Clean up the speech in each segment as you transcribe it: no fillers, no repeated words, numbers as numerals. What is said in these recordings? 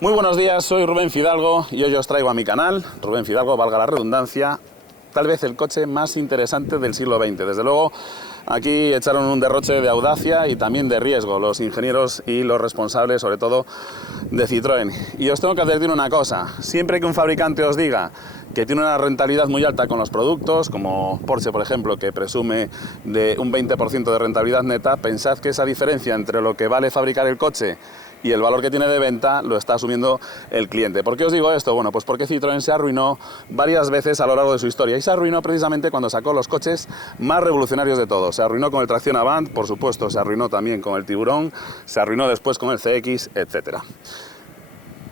Muy buenos días, soy Rubén Fidalgo y hoy os traigo a mi canal, Rubén Fidalgo, valga la redundancia, tal vez el coche más interesante del siglo XX. Desde luego, aquí echaron un derroche de audacia y también de riesgo los ingenieros y los responsables, sobre todo, de Citroën. Y os tengo que advertir una cosa, siempre que un fabricante os diga que tiene una rentabilidad muy alta con los productos, como Porsche, por ejemplo, que presume de un 20% de rentabilidad neta, pensad que esa diferencia entre lo que vale fabricar el coche y el valor que tiene de venta lo está asumiendo el cliente. ¿Por qué os digo esto? Bueno, pues porque Citroën se arruinó varias veces a lo largo de su historia y se arruinó precisamente cuando sacó los coches más revolucionarios de todos. Se arruinó con el Tracción Avant, por supuesto, se arruinó también con el Tiburón, se arruinó después con el CX, etc.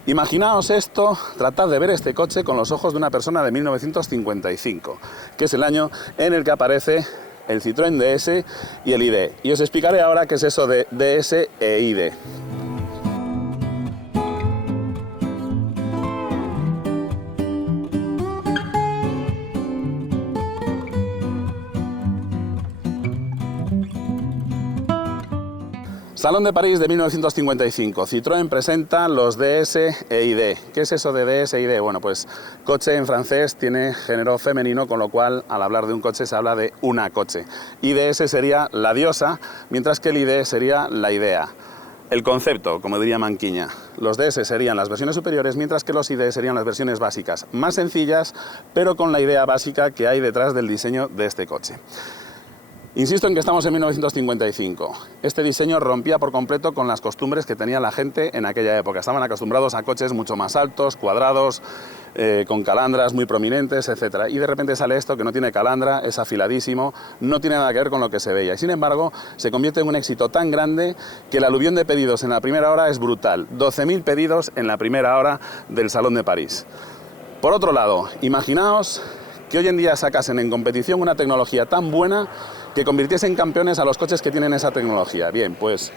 Imaginaos esto, tratad de ver este coche con los ojos de una persona de 1955, que es el año en el que aparece el Citroën DS y el ID. Y os explicaré ahora qué es eso de DS e ID. Salón de París de 1955, Citroën presenta los DS e ID. ¿Qué es eso de DS e ID? Bueno, pues coche en francés tiene género femenino, con lo cual al hablar de un coche se habla de una coche. IDS sería la diosa, mientras que el ID sería la idea. El concepto, como diría Manquiña. Los DS serían las versiones superiores, mientras que los ID serían las versiones básicas, más sencillas, pero con la idea básica que hay detrás del diseño de este coche. Insisto en que estamos en 1955. Este diseño rompía por completo con las costumbres que tenía la gente en aquella época. Estaban acostumbrados a coches mucho más altos, cuadrados, con calandras muy prominentes, etc. Y de repente sale esto que no tiene calandra, es afiladísimo, no tiene nada que ver con lo que se veía. Y sin embargo, se convierte en un éxito tan grande que el aluvión de pedidos en la primera hora es brutal. 12.000 pedidos en la primera hora del Salón de París. Por otro lado, imaginaos que hoy en día sacasen en competición una tecnología tan buena que convirtiesen en campeones a los coches que tienen esa tecnología. Bien, pues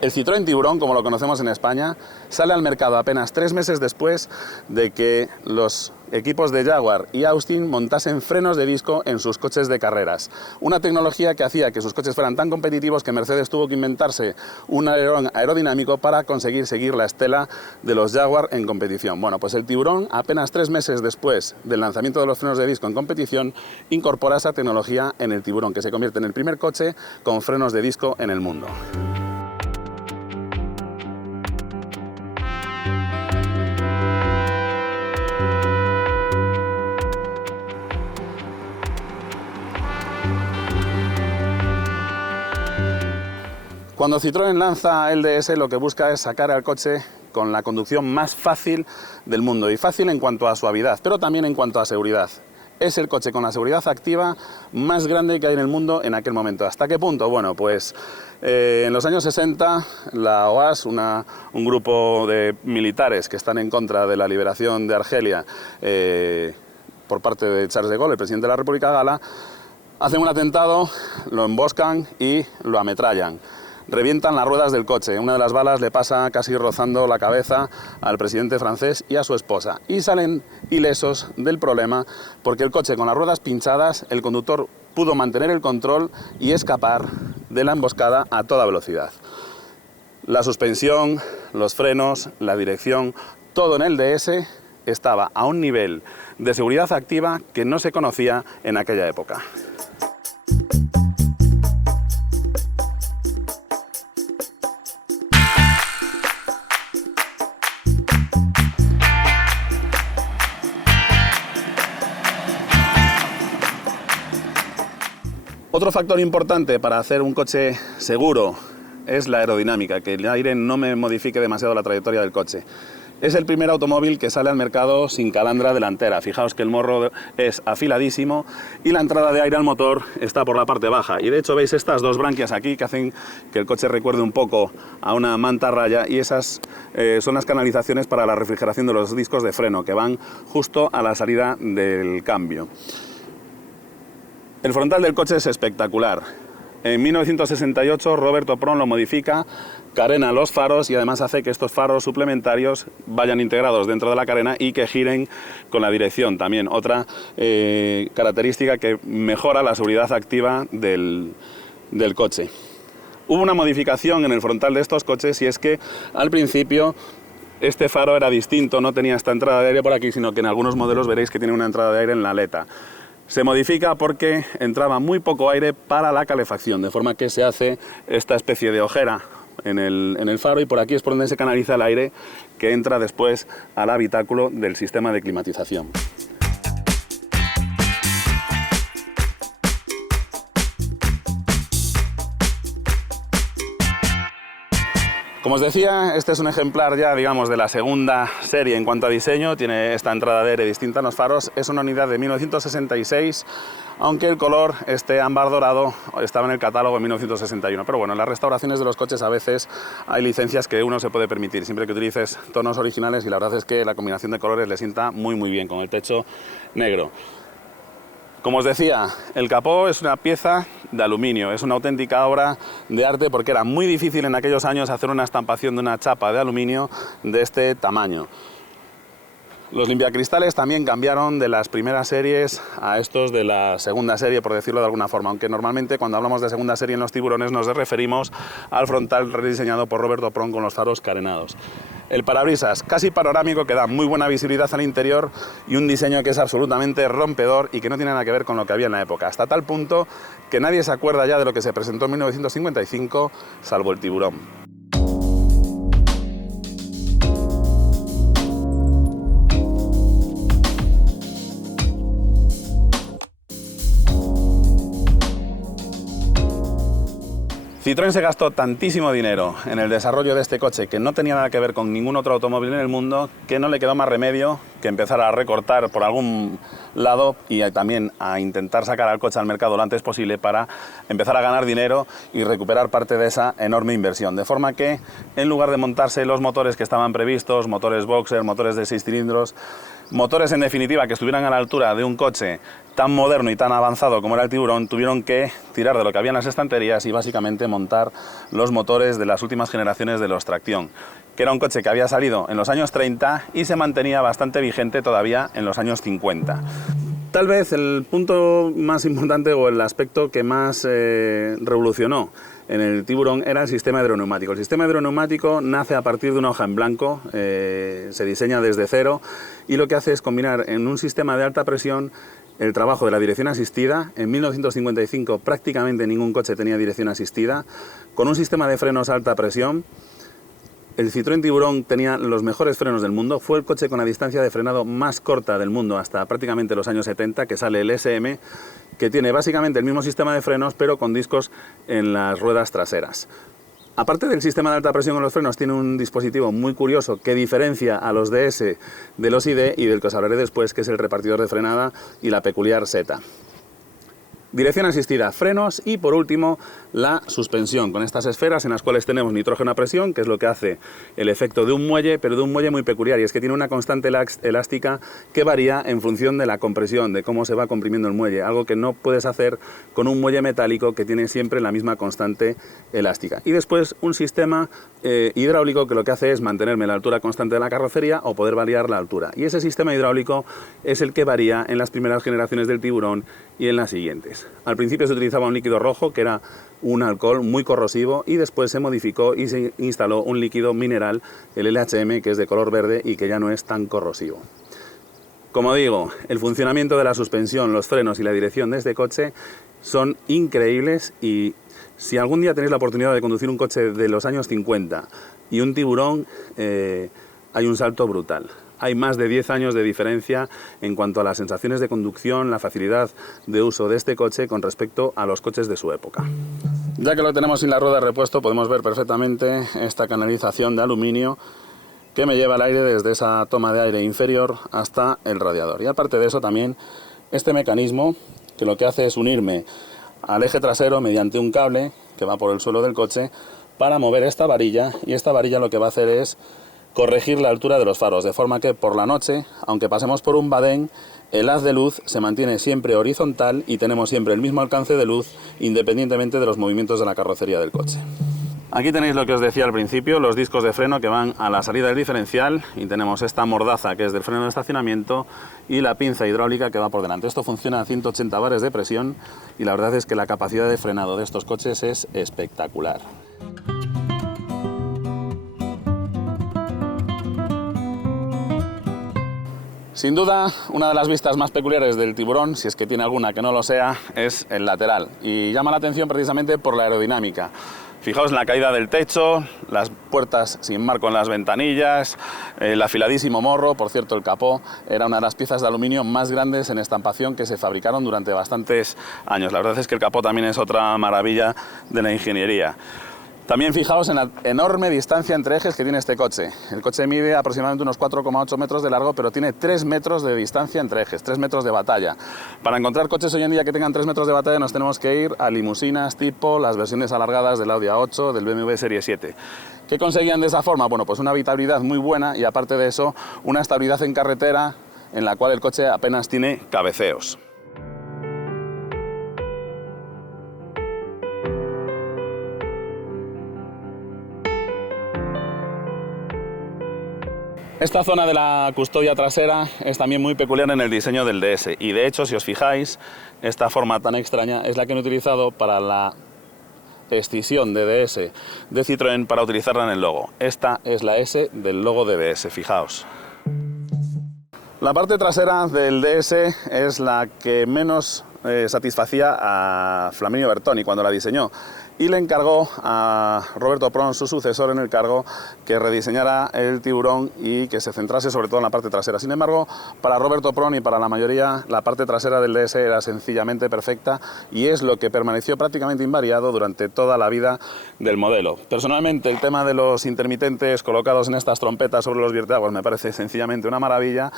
el Citroën Tiburón, como lo conocemos en España, sale al mercado apenas 3 meses después de que los equipos de Jaguar y Austin montasen frenos de disco en sus coches de carreras. Una tecnología que hacía que sus coches fueran tan competitivos que Mercedes tuvo que inventarse un alerón aerodinámico para conseguir seguir la estela de los Jaguar en competición. Bueno, pues el Tiburón, apenas 3 meses después del lanzamiento de los frenos de disco en competición, incorpora esa tecnología en el Tiburón, que se convierte en el primer coche con frenos de disco en el mundo. Cuando Citroën lanza el DS, lo que busca es sacar al coche con la conducción más fácil del mundo, y fácil en cuanto a suavidad, pero también en cuanto a seguridad. Es el coche con la seguridad activa más grande que hay en el mundo en aquel momento. ¿Hasta qué punto? Bueno, pues en los años 60, la OAS, un grupo de militares que están en contra de la liberación de Argelia por parte de Charles de Gaulle, el presidente de la República Gala, hacen un atentado, lo emboscan y lo ametrallan. Revientan las ruedas del coche, una de las balas le pasa casi rozando la cabeza al presidente francés y a su esposa, y salen ilesos del problema porque el coche con las ruedas pinchadas, el conductor pudo mantener el control y escapar de la emboscada a toda velocidad. La suspensión, los frenos, la dirección, todo en el DS estaba a un nivel de seguridad activa que no se conocía en aquella época. Otro factor importante para hacer un coche seguro es la aerodinámica, que el aire no me modifique demasiado la trayectoria del coche. Es el primer automóvil que sale al mercado sin calandra delantera. Fijaos que el morro es afiladísimo y la entrada de aire al motor está por la parte baja. Y de hecho veis estas dos branquias aquí que hacen que el coche recuerde un poco a una mantarraya, y esas son las canalizaciones para la refrigeración de los discos de freno que van justo a la salida del cambio. El frontal del coche es espectacular. En 1968 Roberto Pron lo modifica, carena los faros y además hace que estos faros suplementarios vayan integrados dentro de la carena y que giren con la dirección. También otra característica que mejora la seguridad activa del coche. Hubo una modificación en el frontal de estos coches, y es que al principio este faro era distinto, no tenía esta entrada de aire por aquí, sino que en algunos modelos veréis que tiene una entrada de aire en la aleta. Se modifica porque entraba muy poco aire para la calefacción, de forma que se hace esta especie de ojera en el faro, y por aquí es por donde se canaliza el aire que entra después al habitáculo del sistema de climatización. Como os decía, este es un ejemplar ya, digamos, de la segunda serie en cuanto a diseño. Tiene esta entrada de aire distinta en los faros. Es una unidad de 1966, aunque el color, este ámbar dorado, estaba en el catálogo en 1961. Pero bueno, en las restauraciones de los coches a veces hay licencias que uno se puede permitir, siempre que utilices tonos originales, y la verdad es que la combinación de colores le sienta muy bien con el techo negro. Como os decía, el capó es una pieza de aluminio, es una auténtica obra de arte, porque era muy difícil en aquellos años hacer una estampación de una chapa de aluminio de este tamaño. Los limpiacristales también cambiaron de las primeras series a estos de la segunda serie, por decirlo de alguna forma, aunque normalmente cuando hablamos de segunda serie en los tiburones nos referimos al frontal rediseñado por Roberto Pron con los faros carenados. El parabrisas casi panorámico, que da muy buena visibilidad al interior, y un diseño que es absolutamente rompedor y que no tiene nada que ver con lo que había en la época, hasta tal punto que nadie se acuerda ya de lo que se presentó en 1955, salvo el tiburón. Citroën se gastó tantísimo dinero en el desarrollo de este coche, que no tenía nada que ver con ningún otro automóvil en el mundo, que no le quedó más remedio que empezar a recortar por algún lado y también a intentar sacar al coche al mercado lo antes posible para empezar a ganar dinero y recuperar parte de esa enorme inversión. De forma que, en lugar de montarse los motores que estaban previstos, motores boxer, motores de 6 cilindros, motores en definitiva que estuvieran a la altura de un coche tan moderno y tan avanzado como era el Tiburón, tuvieron que tirar de lo que había en las estanterías y básicamente montar los motores de las últimas generaciones de los tracción, que era un coche que había salido en los años 30 y se mantenía bastante vigente todavía en los años 50. Tal vez el punto más importante o el aspecto que más revolucionó en el Tiburón era el sistema hidroneumático. El sistema hidroneumático nace a partir de una hoja en blanco, se diseña desde cero, y lo que hace es combinar en un sistema de alta presión el trabajo de la dirección asistida. En 1955 prácticamente ningún coche tenía dirección asistida, con un sistema de frenos a alta presión. El Citroën Tiburón tenía los mejores frenos del mundo, fue el coche con la distancia de frenado más corta del mundo hasta prácticamente los años 70, que sale el SM, que tiene básicamente el mismo sistema de frenos pero con discos en las ruedas traseras. Aparte del sistema de alta presión con los frenos, tiene un dispositivo muy curioso que diferencia a los DS de los ID y del que os hablaré después, que es el repartidor de frenada y la peculiar seta. Dirección asistida, frenos y por último la suspensión, con estas esferas en las cuales tenemos nitrógeno a presión, que es lo que hace el efecto de un muelle, pero de un muelle muy peculiar, y es que tiene una constante elástica que varía en función de la compresión, de cómo se va comprimiendo el muelle, algo que no puedes hacer con un muelle metálico que tiene siempre la misma constante elástica. Y después un sistema hidráulico que lo que hace es mantenerme la altura constante de la carrocería o poder variar la altura. Y ese sistema hidráulico es el que varía en las primeras generaciones del Tiburón y en las siguientes. Al principio se utilizaba un líquido rojo, que era un alcohol muy corrosivo, y después se modificó y se instaló un líquido mineral, el LHM, que es de color verde y que ya no es tan corrosivo. Como digo, el funcionamiento de la suspensión, los frenos y la dirección de este coche son increíbles, y si algún día tenéis la oportunidad de conducir un coche de los años 50 y un Tiburón, hay un salto brutal. Hay más de 10 años de diferencia en cuanto a las sensaciones de conducción, la facilidad de uso de este coche con respecto a los coches de su época. Ya que lo tenemos sin la rueda de repuesto, podemos ver perfectamente esta canalización de aluminio que me lleva el aire desde esa toma de aire inferior hasta el radiador. Y aparte de eso también este mecanismo, que lo que hace es unirme al eje trasero mediante un cable que va por el suelo del coche para mover esta varilla, y esta varilla lo que va a hacer es corregir la altura de los faros, de forma que por la noche, aunque pasemos por un badén, el haz de luz se mantiene siempre horizontal y tenemos siempre el mismo alcance de luz independientemente de los movimientos de la carrocería del coche. Aquí tenéis lo que os decía al principio, los discos de freno que van a la salida del diferencial, y tenemos esta mordaza que es del freno de estacionamiento y la pinza hidráulica que va por delante. Esto funciona a 180 bares de presión y la verdad es que la capacidad de frenado de estos coches es espectacular. Sin duda, una de las vistas más peculiares del Tiburón, si es que tiene alguna que no lo sea, es el lateral. Y llama la atención precisamente por la aerodinámica. Fijaos en la caída del techo, las puertas sin marco en las ventanillas, el afiladísimo morro. Por cierto, el capó era una de las piezas de aluminio más grandes en estampación que se fabricaron durante bastantes años. La verdad es que el capó también es otra maravilla de la ingeniería. También fijaos en la enorme distancia entre ejes que tiene este coche. El coche mide aproximadamente unos 4,8 metros de largo, pero tiene 3 metros de distancia entre ejes, 3 metros de batalla. Para encontrar coches hoy en día que tengan 3 metros de batalla nos tenemos que ir a limusinas tipo las versiones alargadas del Audi A8, del BMW Serie 7. ¿Qué conseguían de esa forma? Bueno, pues una habitabilidad muy buena y aparte de eso, una estabilidad en carretera en la cual el coche apenas tiene cabeceos. Esta zona de la custodia trasera es también muy peculiar en el diseño del DS y de hecho, si os fijáis, esta forma tan extraña es la que han utilizado para la escisión de DS de Citroën para utilizarla en el logo. Esta es la S del logo de DS, fijaos. La parte trasera del DS es la que menos satisfacía a Flaminio Bertoni cuando la diseñó y le encargó a Roberto Pron, su sucesor en el cargo, que rediseñara el Tiburón y que se centrase sobre todo en la parte trasera. Sin embargo, para Roberto Pron y para la mayoría, la parte trasera del DS era sencillamente perfecta y es lo que permaneció prácticamente invariado durante toda la vida del modelo. Personalmente, el tema de los intermitentes colocados en estas trompetas sobre los vierteaguas me parece sencillamente una maravilla,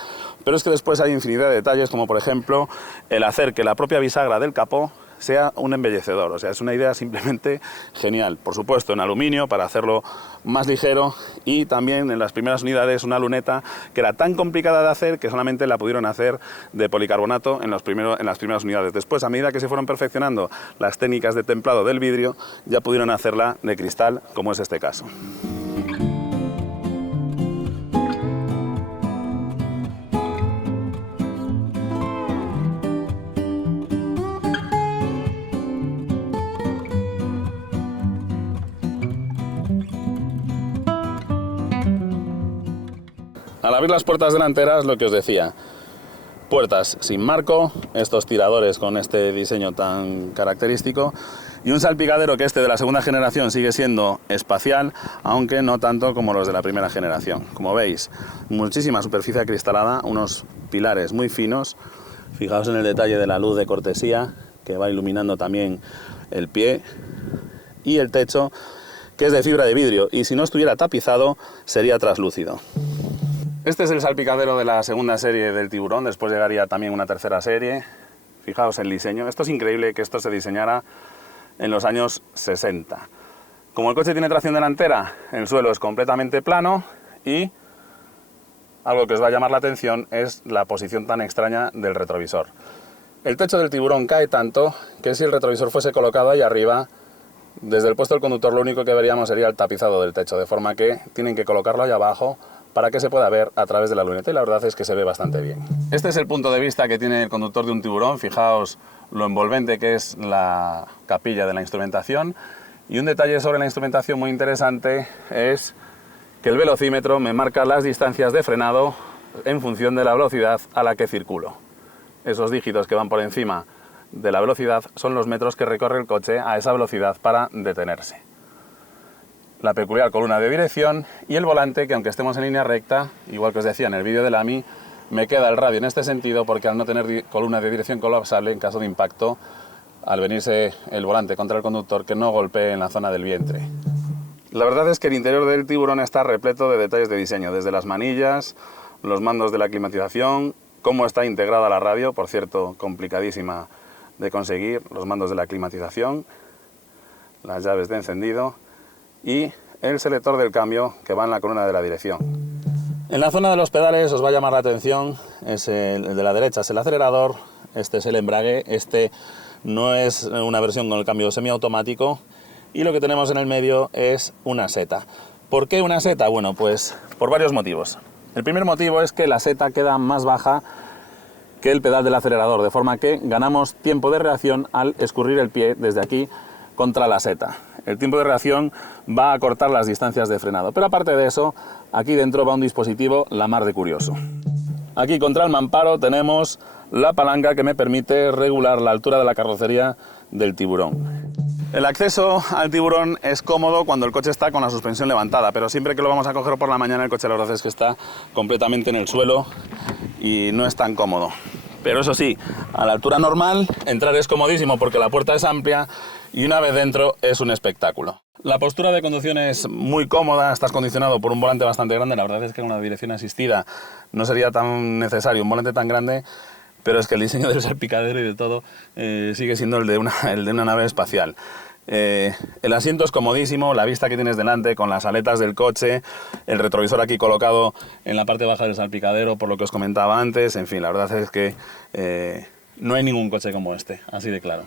pero es que después hay infinidad de detalles, como por ejemplo el hacer que la propia bisagra del capó sea un embellecedor. O sea, es una idea simplemente genial. Por supuesto, en aluminio para hacerlo más ligero y también en las primeras unidades una luneta que era tan complicada de hacer que solamente la pudieron hacer de policarbonato en las primeras unidades. Después, a medida que se fueron perfeccionando las técnicas de templado del vidrio, ya pudieron hacerla de cristal, como es este caso. Al abrir las puertas delanteras, lo que os decía, puertas sin marco, estos tiradores con este diseño tan característico y un salpicadero que este de la segunda generación sigue siendo espacial, aunque no tanto como los de la primera generación. Como veis, muchísima superficie acristalada, unos pilares muy finos. Fijaos en el detalle de la luz de cortesía que va iluminando también el pie y el techo, que es de fibra de vidrio y si no estuviera tapizado sería translúcido. Este es el salpicadero de la segunda serie del Tiburón, después llegaría también una tercera serie. Fijaos el diseño, esto es increíble que esto se diseñara en los años 60. Como el coche tiene tracción delantera, el suelo es completamente plano y algo que os va a llamar la atención es la posición tan extraña del retrovisor. El techo del Tiburón cae tanto que si el retrovisor fuese colocado ahí arriba, desde el puesto del conductor lo único que veríamos sería el tapizado del techo, de forma que tienen que colocarlo ahí abajo para que se pueda ver a través de la luneta y la verdad es que se ve bastante bien. Este es el punto de vista que tiene el conductor de un Tiburón, fijaos lo envolvente que es la capilla de la instrumentación y un detalle sobre la instrumentación muy interesante es que el velocímetro me marca las distancias de frenado en función de la velocidad a la que circulo. Esos dígitos que van por encima de la velocidad son los metros que recorre el coche a esa velocidad para detenerse. La peculiar columna de dirección y el volante que aunque estemos en línea recta, igual que os decía en el vídeo del AMI, me queda el radio en este sentido porque al no tener columna de dirección colapsable en caso de impacto, al venirse el volante contra el conductor, que no golpee en la zona del vientre. La verdad es que el interior del Tiburón está repleto de detalles de diseño, desde las manillas, los mandos de la climatización, cómo está integrada la radio, por cierto, complicadísima de conseguir, los mandos de la climatización, las llaves de encendido y el selector del cambio que va en la columna de la dirección. En la zona de los pedales os va a llamar la atención, es el de la derecha es el acelerador, este es el embrague, este no es una versión con el cambio semiautomático y lo que tenemos en el medio es una seta. ¿Por qué una seta? Bueno, pues por varios motivos. El primer motivo es que la seta queda más baja que el pedal del acelerador, de forma que ganamos tiempo de reacción al escurrir el pie desde aquí contra la seta. El tiempo de reacción va a acortar las distancias de frenado, pero aparte de eso, aquí dentro va un dispositivo la mar de curioso. Aquí contra el mamparo tenemos la palanca que me permite regular la altura de la carrocería del Tiburón. El acceso al Tiburón es cómodo cuando el coche está con la suspensión levantada, pero siempre que lo vamos a coger por la mañana el coche la verdad es que está completamente en el suelo y no es tan cómodo. Pero eso sí, a la altura normal entrar es comodísimo porque la puerta es amplia y una vez dentro es un espectáculo. La postura de conducción es muy cómoda, estás condicionado por un volante bastante grande, la verdad es que con una dirección asistida no sería tan necesario un volante tan grande, pero es que el diseño del salpicadero y de todo sigue siendo el de una nave espacial. El asiento es comodísimo, la vista que tienes delante con las aletas del coche, el retrovisor aquí colocado en la parte baja del salpicadero, por lo que os comentaba antes, en fin, la verdad es que no hay ningún coche como este, así de claro.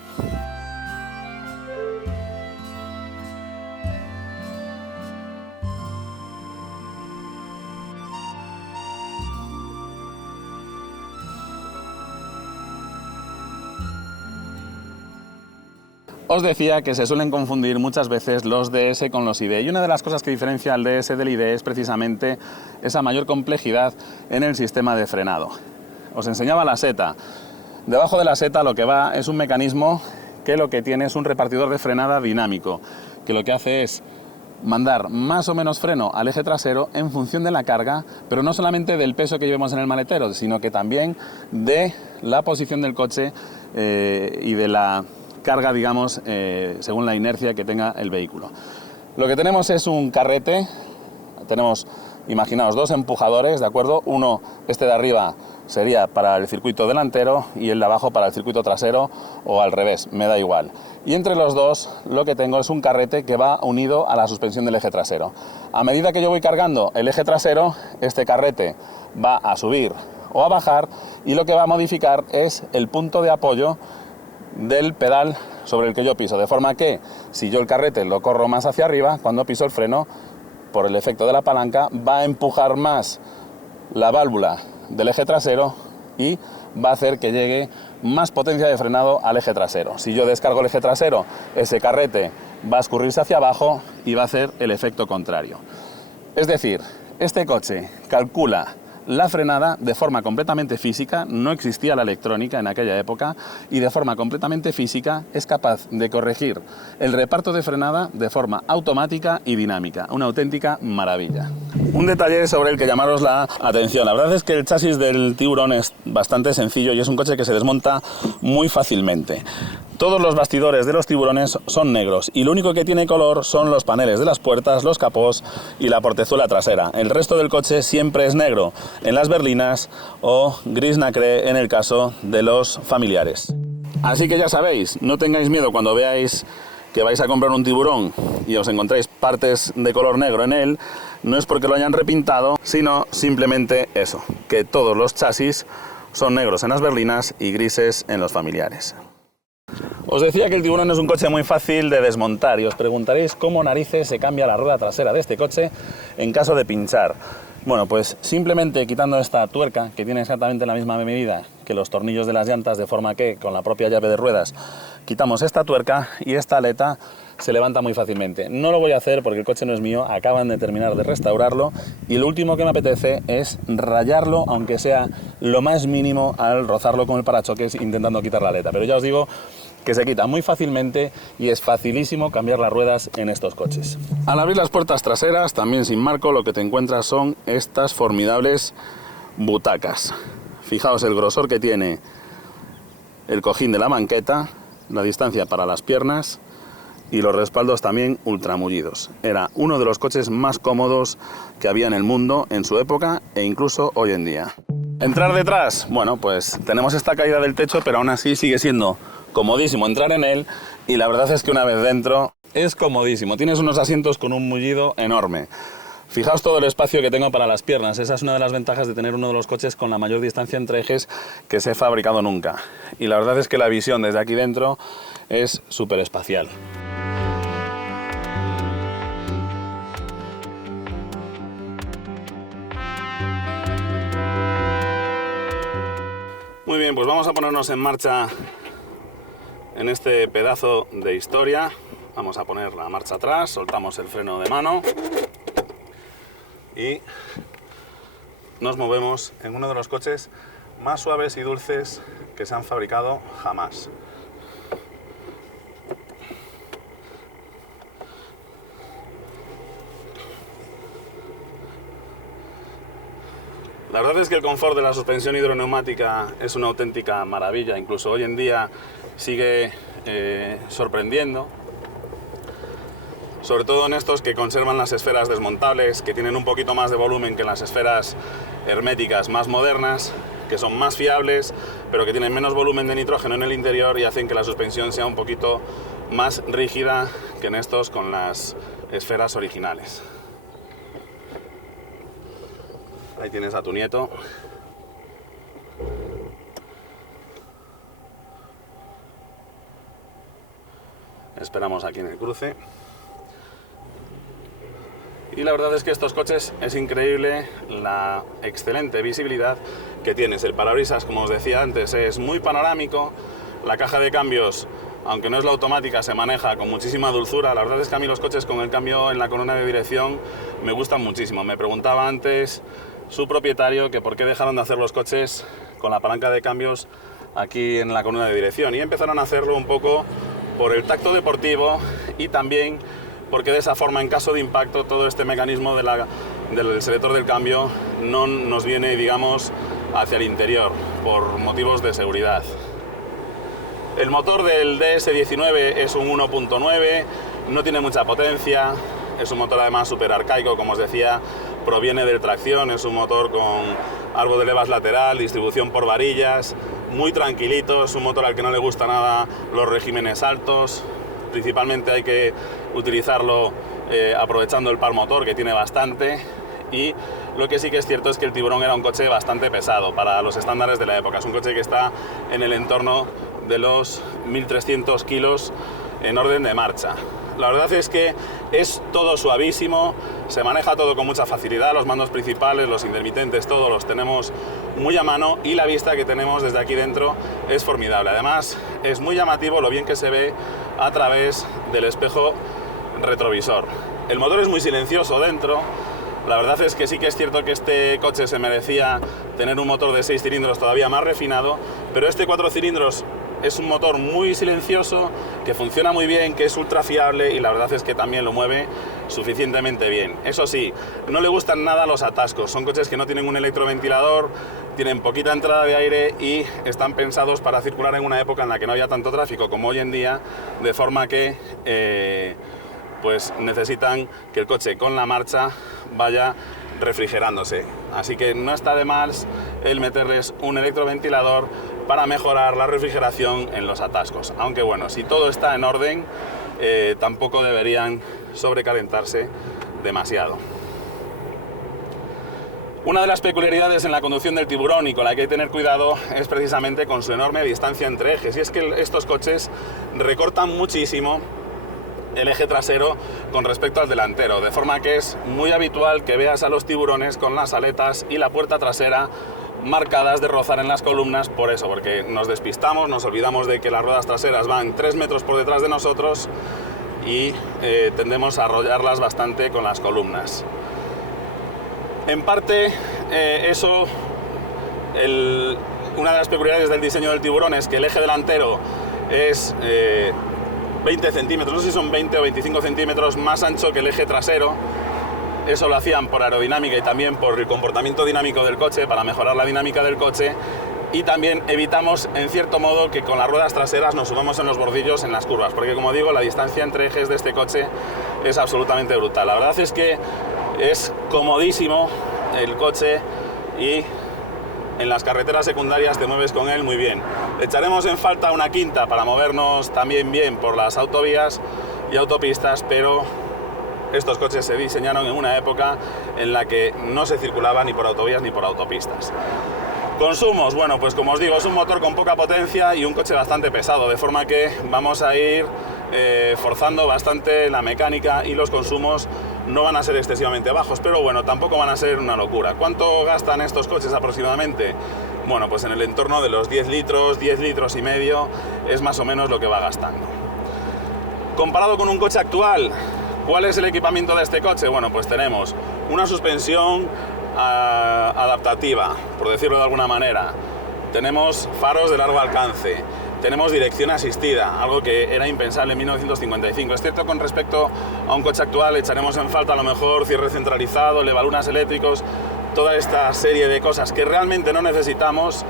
Os decía que se suelen confundir muchas veces los DS con los ID y una de las cosas que diferencia al DS del ID es precisamente esa mayor complejidad en el sistema de frenado. Os enseñaba la seta. Debajo de la seta lo que va es un mecanismo que lo que tiene es un repartidor de frenada dinámico, que lo que hace es mandar más o menos freno al eje trasero en función de la carga, pero no solamente del peso que llevemos en el maletero, sino que también de la posición del coche y de la carga, digamos, según la inercia que tenga el vehículo. Lo que tenemos es un carrete, tenemos, imaginaos, dos empujadores, ¿de acuerdo? Uno, este de arriba, sería para el circuito delantero y el de abajo para el circuito trasero o al revés, me da igual. Y entre los dos lo que tengo es un carrete que va unido a la suspensión del eje trasero. A medida que yo voy cargando el eje trasero, este carrete va a subir o a bajar y lo que va a modificar es el punto de apoyo del pedal sobre el que yo piso, de forma que si yo el carrete lo corro más hacia arriba, cuando piso el freno, por el efecto de la palanca, va a empujar más la válvula del eje trasero y va a hacer que llegue más potencia de frenado al eje trasero. Si yo descargo el eje trasero, ese carrete va a escurrirse hacia abajo y va a hacer el efecto contrario. Es decir, este coche calcula la frenada de forma completamente física, no existía la electrónica en aquella época, y de forma completamente física es capaz de corregir el reparto de frenada de forma automática y dinámica. Una auténtica maravilla. Un detalle sobre el que llamaros la atención. La verdad es que el chasis del Tiburón es bastante sencillo y es un coche que se desmonta muy fácilmente. Todos los bastidores de los Tiburones son negros y lo único que tiene color son los paneles de las puertas, los capós y la portezuela trasera. El resto del coche siempre es negro en las berlinas o gris nacre en el caso de los familiares. Así que ya sabéis, no tengáis miedo cuando veáis que vais a comprar un Tiburón y os encontráis partes de color negro en él, no es porque lo hayan repintado, sino simplemente eso, que todos los chasis son negros en las berlinas y grises en los familiares. Os decía que el Tiburón es un coche muy fácil de desmontar y os preguntaréis cómo narices se cambia la rueda trasera de este coche en caso de pinchar. Bueno, pues simplemente quitando esta tuerca, que tiene exactamente la misma medida que los tornillos de las llantas, de forma que con la propia llave de ruedas quitamos esta tuerca y esta aleta se levanta muy fácilmente. No lo voy a hacer porque el coche no es mío, acaban de terminar de restaurarlo y lo último que me apetece es rayarlo, aunque sea lo más mínimo al rozarlo con el parachoques intentando quitar la aleta. Pero ya os digo que se quita muy fácilmente y es facilísimo cambiar las ruedas en estos coches. Al abrir las puertas traseras, también sin marco, lo que te encuentras son estas formidables butacas. Fijaos el grosor que tiene el cojín de la banqueta, la distancia para las piernas y los respaldos también ultramullidos. Era uno de los coches más cómodos que había en el mundo en su época e incluso hoy en día. Entrar detrás, bueno, pues tenemos esta caída del techo, pero aún así sigue siendo comodísimo entrar en él y la verdad es que una vez dentro es comodísimo. Tienes unos asientos con un mullido enorme. Fijaos todo el espacio que tengo para las piernas. Esa es una de las ventajas de tener uno de los coches con la mayor distancia entre ejes que se ha fabricado nunca. Y la verdad es que la visión desde aquí dentro es súper espacial. Muy bien, pues vamos a ponernos en marcha en este pedazo de historia. Vamos a poner la marcha atrás, soltamos el freno de mano y nos movemos en uno de los coches más suaves y dulces que se han fabricado jamás. La verdad es que el confort de la suspensión hidroneumática es una auténtica maravilla, incluso hoy en día sigue sorprendiendo, sobre todo en estos que conservan las esferas desmontables, que tienen un poquito más de volumen que las esferas herméticas más modernas, que son más fiables, pero que tienen menos volumen de nitrógeno en el interior y hacen que la suspensión sea un poquito más rígida que en estos con las esferas originales. Ahí tienes a tu nieto. Esperamos aquí en el cruce. Y la verdad es que estos coches es increíble la excelente visibilidad que tienes. El parabrisas, como os decía antes, es muy panorámico. La caja de cambios, aunque no es la automática, se maneja con muchísima dulzura. La verdad es que a mí los coches con el cambio en la columna de dirección me gustan muchísimo. Me preguntaba antes su propietario que por qué dejaron de hacer los coches con la palanca de cambios aquí en la columna de dirección, y empezaron a hacerlo un poco por el tacto deportivo y también porque de esa forma, en caso de impacto, todo este mecanismo del selector del cambio no nos viene, digamos, hacia el interior por motivos de seguridad. El motor del DS19 es un 1.9, no tiene mucha potencia, es un motor además súper arcaico, como os decía, proviene de tracción, es un motor con árbol de levas lateral, distribución por varillas, muy tranquilito, es un motor al que no le gusta nada los regímenes altos, principalmente hay que utilizarlo aprovechando el par motor, que tiene bastante, y lo que sí que es cierto es que el Tiburón era un coche bastante pesado para los estándares de la época, es un coche que está en el entorno de los 1300 kilos en orden de marcha. La verdad es que es todo suavísimo, se maneja todo con mucha facilidad, los mandos principales, los intermitentes, todos los tenemos muy a mano y la vista que tenemos desde aquí dentro es formidable. Además, es muy llamativo lo bien que se ve a través del espejo retrovisor. El motor es muy silencioso dentro. La verdad es que sí que es cierto que este coche se merecía tener un motor de 6 cilindros todavía más refinado, pero este 4 cilindros es un motor muy silencioso, que funciona muy bien, que es ultra fiable y la verdad es que también lo mueve suficientemente bien. Eso sí, no le gustan nada los atascos, son coches que no tienen un electroventilador, tienen poquita entrada de aire y están pensados para circular en una época en la que no haya tanto tráfico como hoy en día, de forma que pues necesitan que el coche con la marcha vaya refrigerándose. Así que no está de más el meterles un electroventilador para mejorar la refrigeración en los atascos. Aunque bueno, si todo está en orden, tampoco deberían sobrecalentarse demasiado. Una de las peculiaridades en la conducción del Tiburón y con la que hay que tener cuidado es precisamente con su enorme distancia entre ejes. Y es que estos coches recortan muchísimo el eje trasero con respecto al delantero, de forma que es muy habitual que veas a los Tiburones con las aletas y la puerta trasera marcadas de rozar en las columnas, por eso, porque nos despistamos, nos olvidamos de que las ruedas traseras van 3 metros por detrás de nosotros y tendemos a arrollarlas bastante con las columnas. En parte, una de las peculiaridades del diseño del Tiburón es que el eje delantero es 20 centímetros, no sé si son 20 o 25 centímetros más ancho que el eje trasero. Eso lo hacían por aerodinámica y también por el comportamiento dinámico del coche, para mejorar la dinámica del coche, y también evitamos, en cierto modo, que con las ruedas traseras nos subamos en los bordillos en las curvas, porque como digo, la distancia entre ejes de este coche es absolutamente brutal. La verdad es que es comodísimo el coche y en las carreteras secundarias te mueves con él muy bien. Le echaremos en falta una quinta para movernos también bien por las autovías y autopistas, pero estos coches se diseñaron en una época en la que no se circulaba ni por autovías ni por autopistas. Consumos, bueno, pues como os digo, es un motor con poca potencia y un coche bastante pesado, de forma que vamos a ir forzando bastante la mecánica y los consumos no van a ser excesivamente bajos, pero bueno, tampoco van a ser una locura. ¿Cuánto gastan estos coches aproximadamente? Bueno, pues en el entorno de los 10 litros y medio es más o menos lo que va gastando. Comparado con un coche actual, ¿cuál es el equipamiento de este coche? Bueno, pues tenemos una suspensión adaptativa, por decirlo de alguna manera. Tenemos faros de largo alcance, tenemos dirección asistida, algo que era impensable en 1955. Es cierto, con respecto a un coche actual echaremos en falta a lo mejor cierre centralizado, levalunas eléctricos, toda esta serie de cosas que realmente no necesitamos.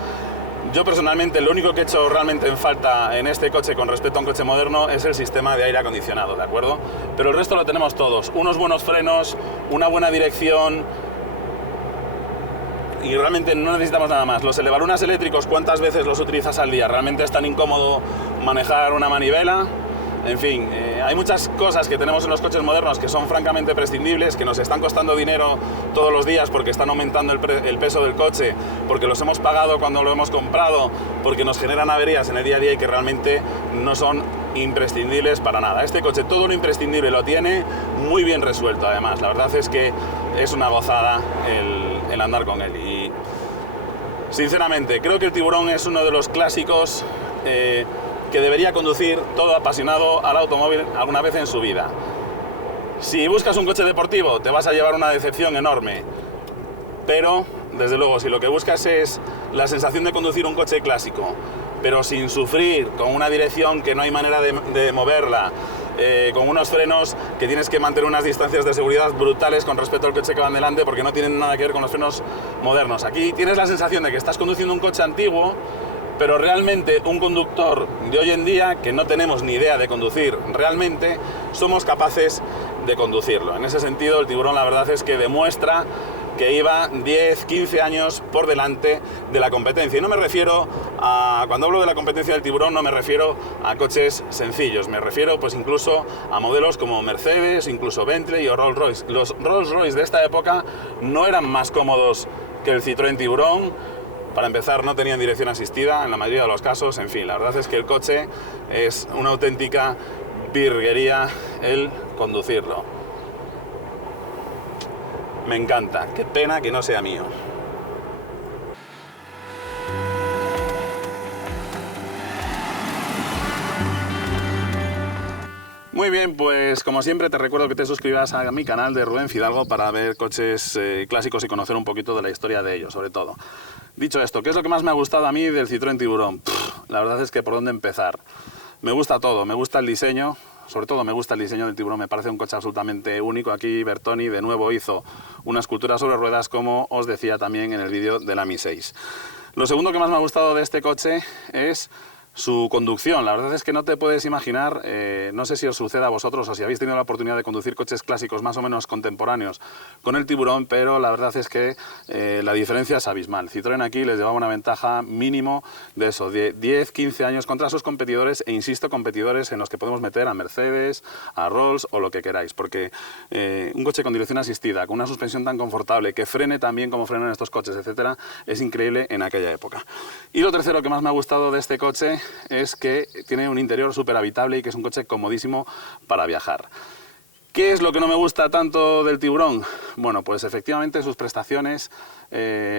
Yo personalmente lo único que he hecho realmente en falta en este coche con respecto a un coche moderno es el sistema de aire acondicionado, ¿de acuerdo? Pero el resto lo tenemos todos, unos buenos frenos, una buena dirección y realmente no necesitamos nada más. Los elevalunas eléctricos, ¿cuántas veces los utilizas al día? ¿Realmente es tan incómodo manejar una manivela? En fin, hay muchas cosas que tenemos en los coches modernos que son francamente prescindibles, que nos están costando dinero todos los días porque están aumentando el peso del coche, porque los hemos pagado cuando lo hemos comprado, porque nos generan averías en el día a día y que realmente no son imprescindibles para nada. Este coche todo lo imprescindible lo tiene muy bien resuelto además. La verdad es que es una gozada el andar con él. Y sinceramente creo que el Tiburón es uno de los clásicos que debería conducir todo apasionado al automóvil alguna vez en su vida. Si buscas un coche deportivo te vas a llevar una decepción enorme, pero desde luego si lo que buscas es la sensación de conducir un coche clásico, pero sin sufrir, con una dirección que no hay manera de moverla, con unos frenos que tienes que mantener unas distancias de seguridad brutales con respecto al coche que van delante porque no tienen nada que ver con los frenos modernos. Aquí tienes la sensación de que estás conduciendo un coche antiguo, pero realmente un conductor de hoy en día, que no tenemos ni idea de conducir realmente, somos capaces de conducirlo. En ese sentido, el Tiburón la verdad es que demuestra que iba 10, 15 años por delante de la competencia. Y no me refiero a, cuando hablo de la competencia del Tiburón, no me refiero a coches sencillos, me refiero pues incluso a modelos como Mercedes, incluso Bentley o Rolls-Royce. Los Rolls-Royce de esta época no eran más cómodos que el Citroën Tiburón. Para empezar, no tenían dirección asistida en la mayoría de los casos. En fin, la verdad es que el coche es una auténtica virguería el conducirlo. Me encanta, qué pena que no sea mío. Muy bien, pues como siempre te recuerdo que te suscribas a mi canal de Rubén Fidalgo para ver coches clásicos y conocer un poquito de la historia de ellos, sobre todo. Dicho esto, ¿qué es lo que más me ha gustado a mí del Citroën Tiburón? La verdad es que por dónde empezar. Me gusta todo, me gusta el diseño, sobre todo me gusta el diseño del Tiburón, me parece un coche absolutamente único. Aquí Bertoni de nuevo hizo una escultura sobre ruedas, como os decía también en el vídeo de la Mi 6. Lo segundo que más me ha gustado de este coche es su conducción. La verdad es que no te puedes imaginar, no sé si os sucede a vosotros o si habéis tenido la oportunidad de conducir coches clásicos más o menos contemporáneos con el Tiburón, pero la verdad es que la diferencia es abismal. Citroën aquí les llevaba una ventaja mínimo de eso, de 10, 15 años contra sus competidores, e insisto, competidores en los que podemos meter a Mercedes, a Rolls o lo que queráis, porque un coche con dirección asistida, con una suspensión tan confortable, que frene tan bien como frenan estos coches, etcétera, es increíble en aquella época. Y lo tercero que más me ha gustado de este coche es que tiene un interior súper habitable y que es un coche comodísimo para viajar. ¿Qué es lo que no me gusta tanto del Tiburón? Bueno, pues efectivamente sus prestaciones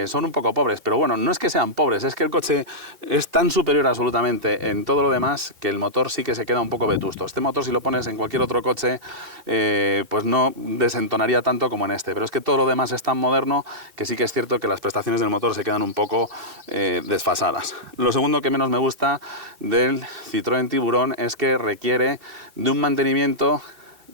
son un poco pobres, pero bueno, no es que sean pobres, es que el coche es tan superior absolutamente en todo lo demás que el motor sí que se queda un poco vetusto. Este motor, si lo pones en cualquier otro coche, pues no desentonaría tanto como en este, pero es que todo lo demás es tan moderno que sí que es cierto que las prestaciones del motor se quedan un poco desfasadas. Lo segundo que menos me gusta del Citroën Tiburón es que requiere de un mantenimiento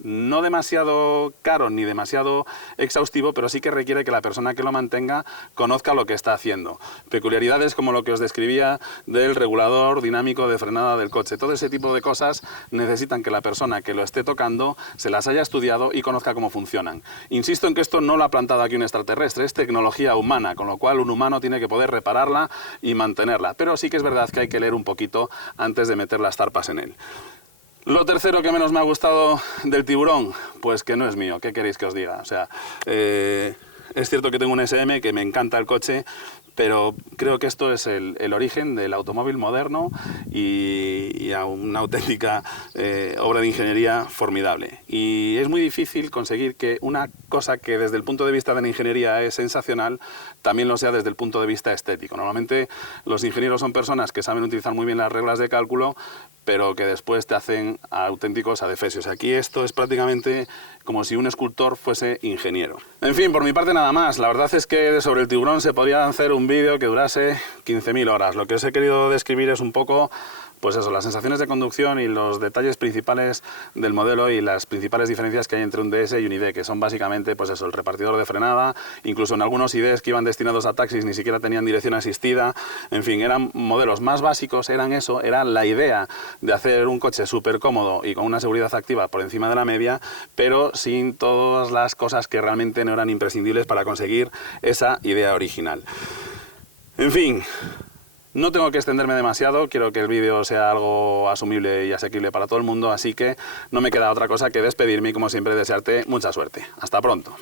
no demasiado caro ni demasiado exhaustivo, pero sí que requiere que la persona que lo mantenga conozca lo que está haciendo. Peculiaridades como lo que os describía del regulador dinámico de frenada del coche. Todo ese tipo de cosas necesitan que la persona que lo esté tocando se las haya estudiado y conozca cómo funcionan. Insisto en que esto no lo ha plantado aquí un extraterrestre, es tecnología humana, con lo cual un humano tiene que poder repararla y mantenerla. Pero sí que es verdad que hay que leer un poquito antes de meter las zarpas en él. Lo tercero que menos me ha gustado del Tiburón, pues que no es mío, ¿qué queréis que os diga? O sea, es cierto que tengo un SM, que me encanta el coche, pero creo que esto es el origen del automóvil moderno y a una auténtica obra de ingeniería formidable. Y es muy difícil conseguir que una cosa que desde el punto de vista de la ingeniería es sensacional, también lo sea desde el punto de vista estético. Normalmente los ingenieros son personas que saben utilizar muy bien las reglas de cálculo, pero que después te hacen auténticos adefesios. Aquí esto es prácticamente como si un escultor fuese ingeniero. En fin, por mi parte nada más. La verdad es que sobre el tiburón se podría hacer un vídeo que durase 15.000 horas. Lo que os he querido describir es un poco, pues eso, las sensaciones de conducción y los detalles principales del modelo y las principales diferencias que hay entre un DS y un ID, que son básicamente, pues eso, el repartidor de frenada, incluso en algunos IDs que iban destinados a taxis ni siquiera tenían dirección asistida. En fin, eran modelos más básicos, eran eso, era la idea de hacer un coche súper cómodo y con una seguridad activa por encima de la media, pero sin todas las cosas que realmente no eran imprescindibles para conseguir esa idea original. En fin, no tengo que extenderme demasiado, quiero que el vídeo sea algo asumible y asequible para todo el mundo, así que no me queda otra cosa que despedirme y como siempre desearte mucha suerte. Hasta pronto.